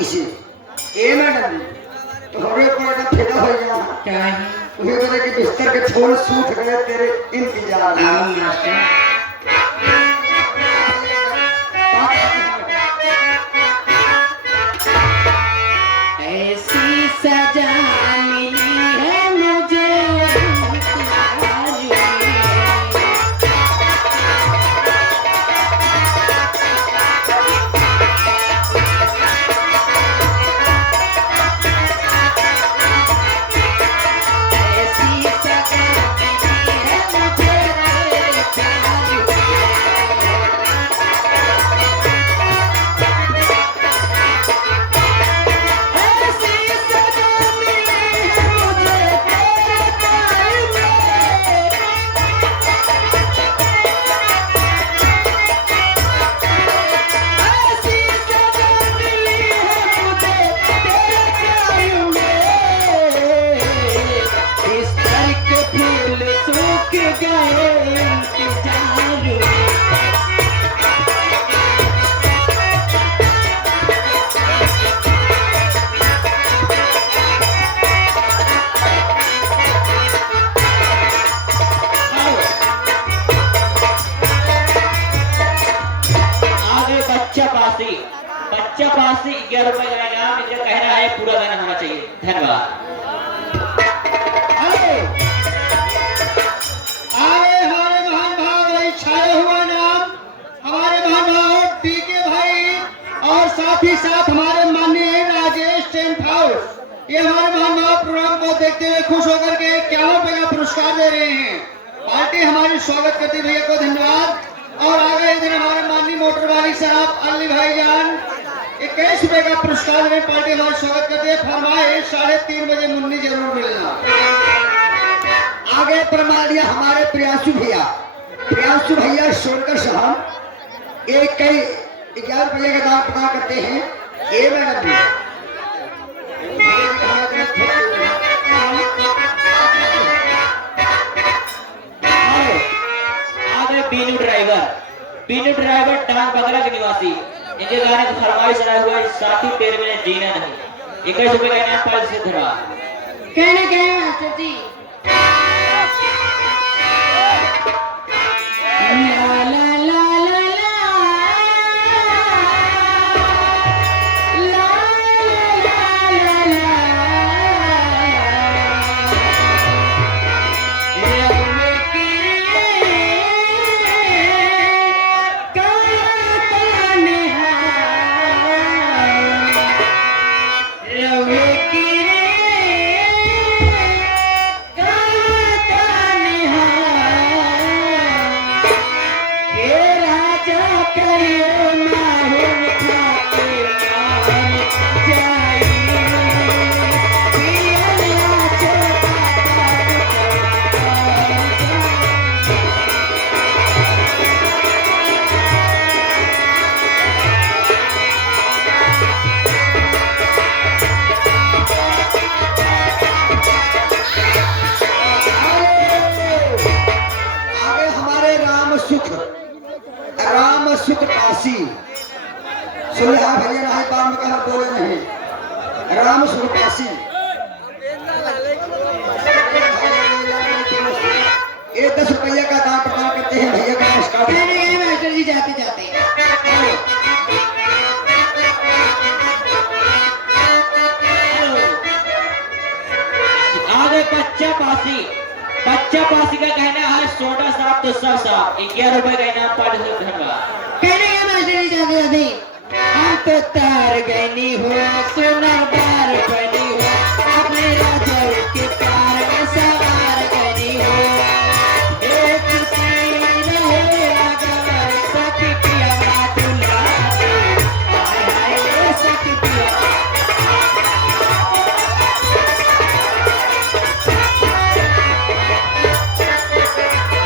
इसे ए मैडम तो हमें कोई फेदा हो गया क्या है उसे बोले कि बिस्तर के छोड़ सूख गए तेरे इंतजार में। आओ मास्टर ऐसी सजा मिली है मुझे बच्चा पास से 11 रुपए का इनाम इनका कहना है पूरा देना होना चाहिए। धन्यवाद। आए हमारे महान भाव छाए हुआ नाम हमारे महान भाव पीके भाई और साथ ही साथ हमारे माननीय राजेश टेंट हाउस ये हमारे महान भाव प्रोग्राम को देखते हुए खुश होकर के 51 रुपए का पुरस्कार दे रहे हैं। पार्टी हमारी स्वागत करती भैया को धन्यवाद। और आगे दिन हमारे माननीय मोटर मालिक साहब अली भाईजान 21 रुपए का पुरस्कार देने पार्टी हमारा स्वागत करते हैं। फरमाए 3:30 बजे मुन्नी जरूर मिलना। आगे प्रमाणिया हमारे प्रियांशु भैया सोनकर साहब एक कई 11 रुपये का दाम प्रदान करते हैं। ए मैडम बीनू ड्राइवर टांग बंगला के निवासी इनके गाने की फरमाइश आया हुआ है साथी तेरे में जीना नहीं 21 रुपए का इनाम पाल से धरा कहने गए मास्टर जी ला ला ला ला राम सुख काशी सुलह भैया राय बाम का बोले नहीं राम सुख काशी ये 10 रुपये का दाम प्रदान करते हैं भैया का पुरस्कार मास्टर जी जाते जाते आगे बच्चा पासी का कहना है सोडा साहब तो सब साहब 11 रुपए का इनाम पाल से धन्यवाद। कहने गए मास्टर जी जाते जाते